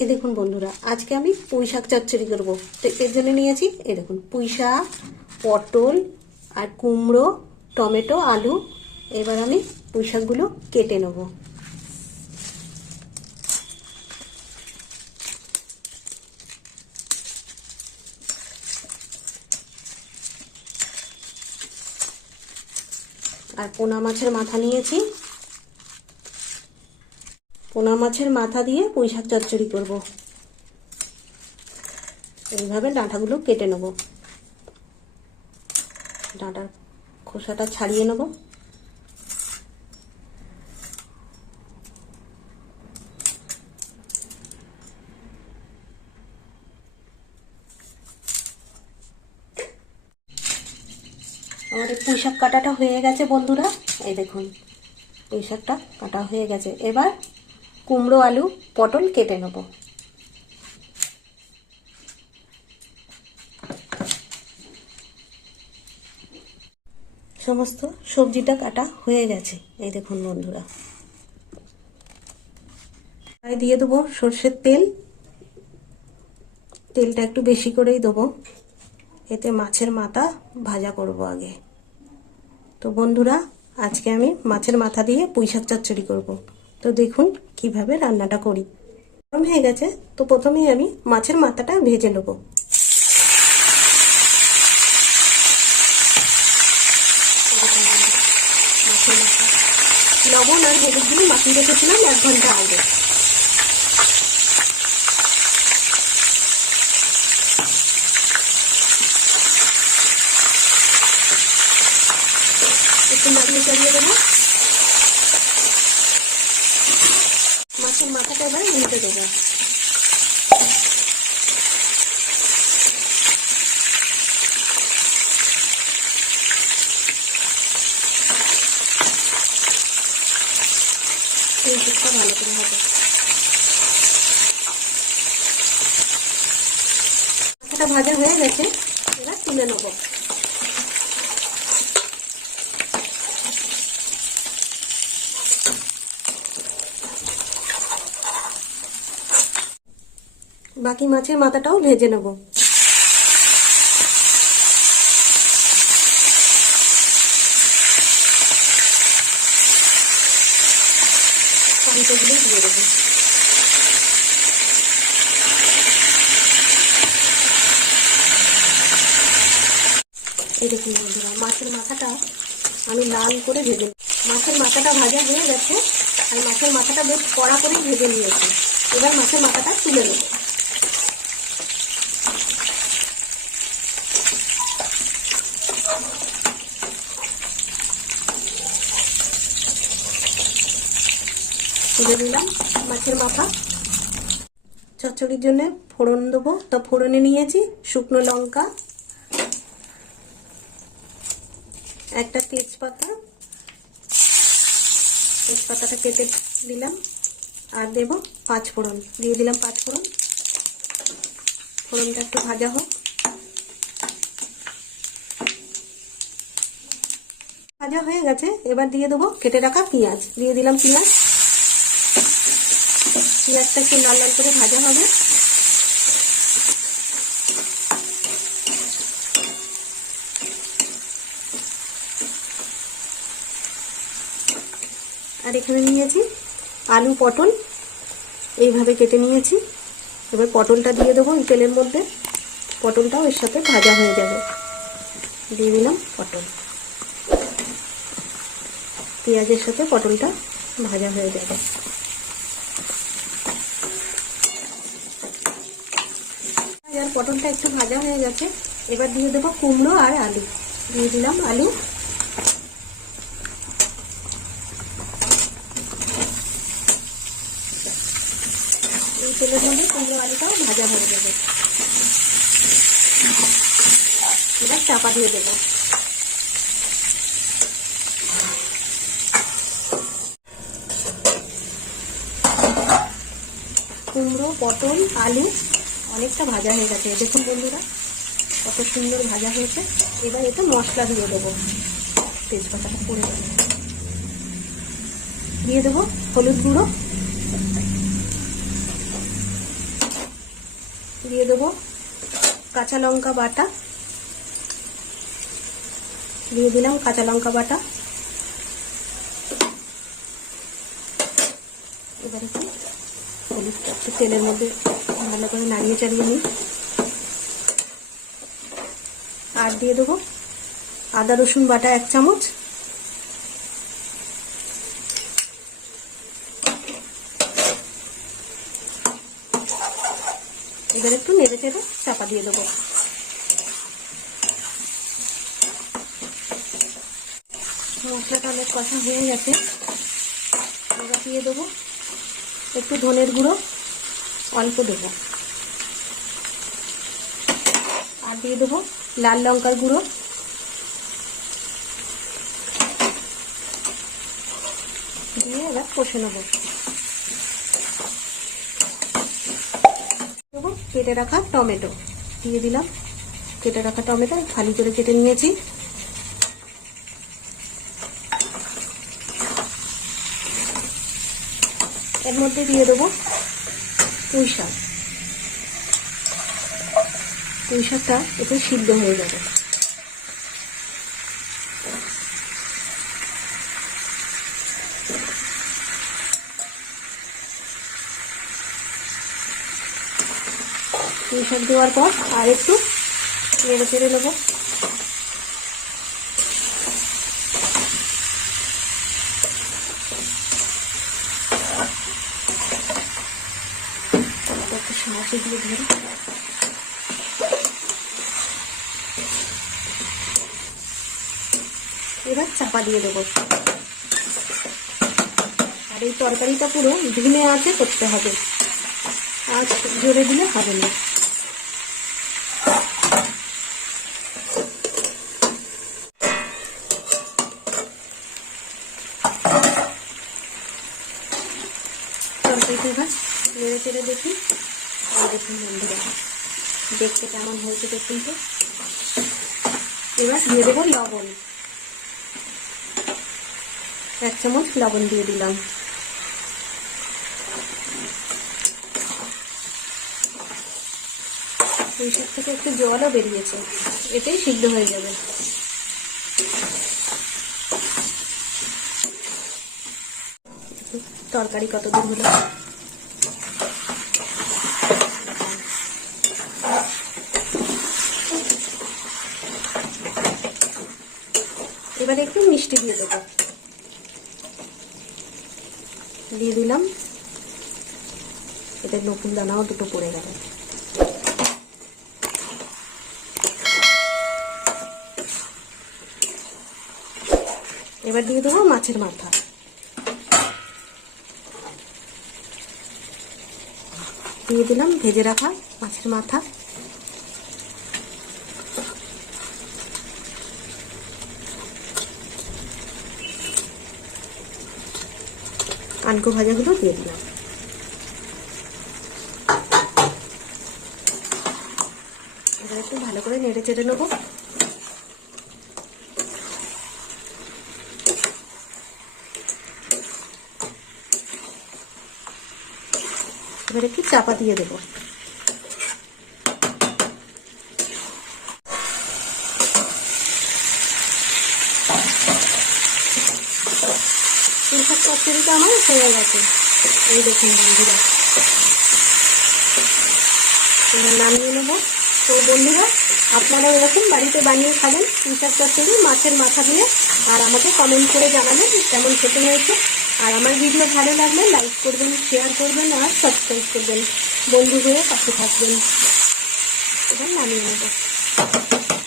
এ দেখুন বন্ধুরা, আজকে আমি পুঁই শাক চচ্চড়ি করব। তো এর জন্য নিয়েছি, এ দেখুন, পুঁই শাক, পটল আর কুমড়ো, টমেটো, আলু। এবার আমি পুঁই শাকগুলো কেটে নেব। আর পোনা মাছের মাথা নিয়েছি। পোনা মাছের মাথা দিয়ে পুঁই শাক চচ্চড়ি করব। এইভাবে ডাঁটাগুলো কেটে নেব। ডাঁটার খোসাটা ছাড়িয়ে নেব। এই পুঁই শাক কাটাটা হয়ে গেছে বন্ধুরা। এই দেখুন, পুঁই শাকটা কাটা হয়ে গেছে। এবার কুমড়ো আলু, পটল কেটে নেব। সমস্ত সবজিটা কাটা হয়ে গেছে, এই দেখুন বন্ধুরা। তাই দিয়ে দেবো সর্ষের তেল। তেলটা একটু বেশি করেই দেবো। এতে মাছের মাথা ভাজা করব আগে। তো বন্ধুরা, আজকে আমি মাছের মাথা দিয়ে পুঁই শাক চচ্চড়ি করব। তো দেখুন কীভাবে রান্নাটা করি? গরম হয়ে গেছে, তো প্রথমেই আমি মাছের মাথাটা ভেজে নেব। লবণ আর হলুদ দিয়ে মাখিয়ে রেখেছিলাম এক ঘণ্টা আগে। একটু মাখিয়ে চালিয়ে দেবো মাছের মাথাটা এবার উল্টে দেবো এই ভালো করে হবে। মাথাটা ভাজা হয়ে গেছে, এবার তুলে নেব। বাকি মাছের মাথাটাও ভেজে নেব। টমেটোগুলো দিয়ে দেবো। এই দেখুন বন্ধুরা, মাছের মাথাটা আমি লাল করে ভেজে। মাছের মাথাটা ভাজা হয়ে গেছে, আর মাছের মাথাটা বেশ কড়া করে ভেজে নিয়েছি। এবার মাছের মাথাটা তুলে নেব। তুলে দিলাম মাছের মাথা। চচ্চড়ির জন্য ফোড়ন দেবো। তো ফোড়নে নিয়েছি শুকনো লঙ্কা, একটা তেজপাতা। তেজপাতাটা কেটে দিলাম আর দেব পাঁচ ফোড়ন। দিয়ে দিলাম পাঁচ ফোড়ন। ফোড়নটা একটু ভাজা হোক। ভাজা হয়ে গেছে। এবার দিয়ে দেবো কেটে রাখা পেঁয়াজ। দিয়ে দিলাম পেঁয়াজ। পেঁয়াজটা একটু লাল লাল করে ভাজা হবে? আর এখানে নিয়েছি আলু পটল। এইভাবে কেটে নিয়েছি। এবার পটলটা দিয়ে দেবো এই তেলের মধ্যে। পটলটাও এর সাথে ভাজা হয়ে যাবে। দিয়ে দিলাম পটল। পেঁয়াজের সাথে পটলটা ভাজা হয়ে যাবে। পটলটা একটু ভাজা হয়ে গেছে। এবার দিয়ে দেবো কুমড়ো আর আলু। দিয়ে দিলাম আলু। এই তেলের মধ্যে কুমড়ো আলুটাও ভাজা হয়ে যাবে। এবার চাপা দিয়ে দেবো। কুমড়ো, পটল, আলু অনেকটা ভাজা হয়ে গেছে। দেখুন বন্ধুরা, কত সুন্দর ভাজা হয়েছে। এবার এতে মশলা দিয়ে দেবো। তেজপাতাটা পড়ে যাবে দিয়ে দেবো হলুদ গুঁড়ো। দিয়ে দেবো কাঁচা লঙ্কা বাটা। দিয়ে দিলাম কাঁচা লঙ্কা বাটা। এবার একটু হলুদটা একটু তেলের মধ্যে ভালো করে নাড়িয়ে চাড়িয়ে নিই। আর দিয়ে দেবো আদা, রসুন বাটা এক চামচ। এবার একটু নেড়ে চেড়ে চাপা দিয়ে দেবো। মশলাটা অনেক কষা হয়ে গেছে। দিয়ে দেবো একটু ধনের গুঁড়ো। অল্প দেবো। আর দিয়ে দেবো লাল লঙ্কার গুঁড়ো। দিয়ে এবার কষে নেব। কেটে রাখা টমেটো। দিয়ে দিলাম কেটে রাখা টমেটো, খালি করে কেটে নিয়েছি। এর মধ্যে দিয়ে দেবো পুঁই শাক পুঁই শাকটা একটু সিদ্ধ হয়ে যাবে। পুঁই শাক দেওয়ার পর আর একটু নেড়ে চেড়ে নেব। দিয়ে ধরে এবার চাপা দিয়ে দেবো। আর এই তরকারিটা পুরো ধিমে আছে করতে হবে। আজ জোরে দিলে হবে না তরকারিটা এবার নেড়ে চেড়ে দেখি আর দেখুন বন্ধুরা দেখতে কেমন হয়েছে দেখুন তো। এবার দিয়ে দেবো লবণ। এক চামচ লবণ দিয়ে দিলাম। এই সব থেকে একটু জলও বেরিয়েছে। এতেই সিদ্ধ হয়ে যাবে। তরকারি কত দূর হলো? এবারে একটু মিষ্টি দিয়ে দেবো। দিয়ে দিলাম। এতে নকুল দানাও দুটো পড়ে গেল। এবার দিয়ে দেবো মাছের মাথা। দিয়ে দিলাম ভেজে রাখা মাছের মাথা। আনকো ভাজাগুলো দিয়ে দিলাম। একটু ভালো করে নেড়ে চেড়ে নেব। এবার একটু চাপা দিয়ে দেবো পুঁইশাক চচ্চড়িটা আমার হয়ে গেছে। এই দেখুন বন্ধুরা। এবার নামিয়ে নেব। তো বন্ধুরা, আপনারা এরকম বাড়িতে বানিয়ে খাবেন পুঁইশাক চচ্চড়ি মাছের মাথা দিয়ে, আর আমাকে কমেন্ট করে জানাবেন কেমন খেতে হয়েছে। আর আমার ভিডিও ভালো লাগলে লাইক করবেন শেয়ার করবেন, আর সাবস্ক্রাইব করবেন। বন্ধু হয়ে পাশে থাকবেন। এবার নামিয়ে নেব।